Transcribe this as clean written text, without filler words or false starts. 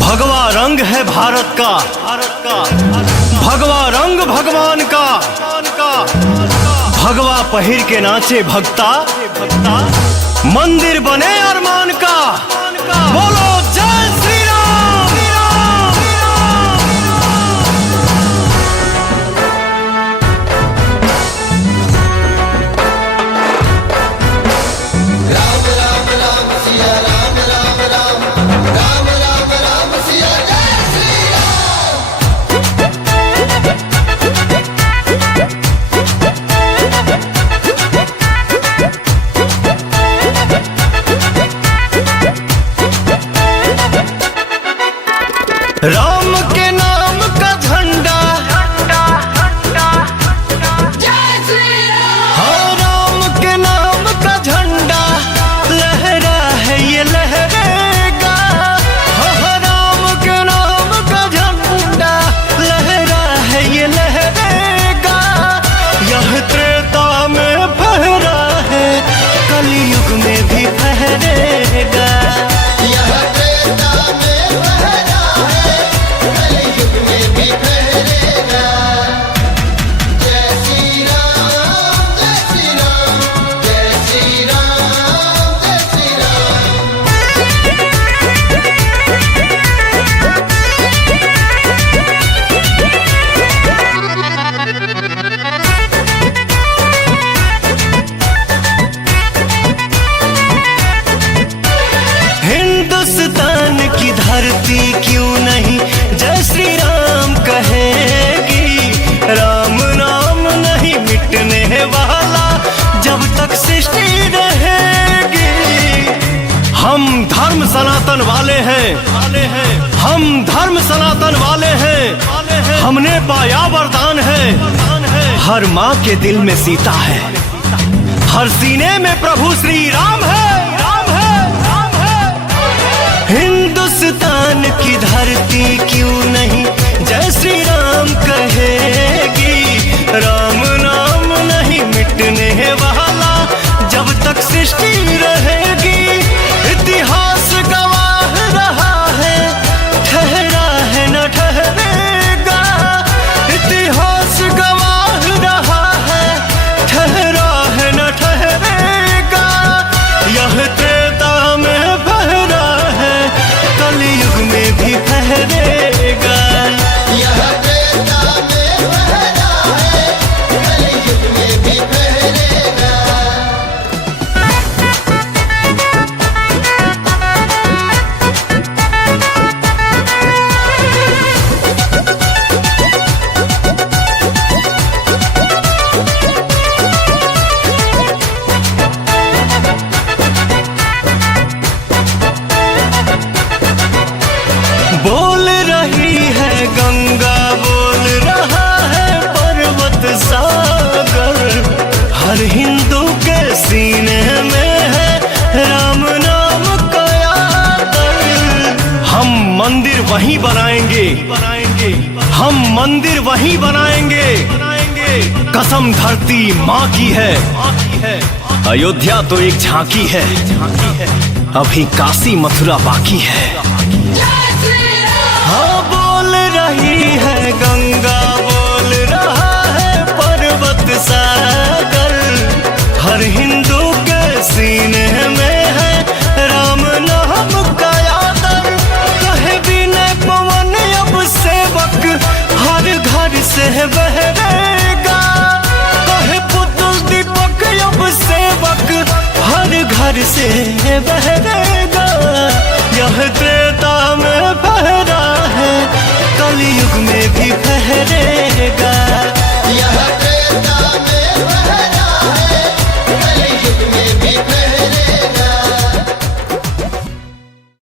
भगवा रंग है भारत का, भगवा रंग भगवान का। भगवा पहिर के नाचे भक्ता, मंदिर बने अरमान का। बोलो जय श्री राम। राम राम राम सिया राम राम राम, राम राम राम सिया जय श्री राम। राम के नाम का झंडा, जय श्री राम। हाँ राम के नाम का झंडा लहरा है ये लहरेगा। हाँ राम के नाम का झंडा लहरा है ये लहरेगा। यह त्रेता में फहरा है, कलयुग में भी फहरेगा। यह त्रेता में फहरा है, कलयुग में भी फहरेगा। जय श्री राम, जय श्री राम, जय श्री राम, जय श्री राम। हिंदुस्तान की धरती क्यों नहीं जय श्री राम कहेगी। राम नाम नहीं मिटने वाला जब तक सृष्टि रहेगी। हम धर्म सनातन वाले हैं, हम धर्म सनातन वाले हैं। हमने पाया वरदान है, हर माँ के दिल में सीता है, हर सीने में प्रभु श्री राम है। हिंदुस्तान की धरती क्यों नहीं जय श्री राम कहेगी। राम नाम नहीं मिटने वाला जब तक सृष्टि रहेगी। इतिहास गवाह रहा है, ठहरा है न ठहरेगा। इतिहास गवाह रहा है, ठहरा है न ठहरेगा। यह त्रेता में फहरा है, कलयुग में भी फहरेगा। यह त्रेता में फहरा है, कलयुग में भी फहरेगा। बोल रही है गंगा, बोल रहा है पर्वत सागर। हर हिंदू के सीने में है राम नाम का आदर। हम मंदिर वहीं बनाएंगे, हम मंदिर वहीं बनाएंगे। कसम धरती माँ की है, अयोध्या तो एक झांकी है, अभी काशी मथुरा बाकी है। हाँ बोल रही है गंगा, बोल रहा है पर्वत सागर। हर हिंदू के सीने में है राम नाम का आदर। कहे विनय पवन अब सेवक हर घर से बहरेगा। कहे पुतुल दीपक अब सेवक हर घर से बहरेगा।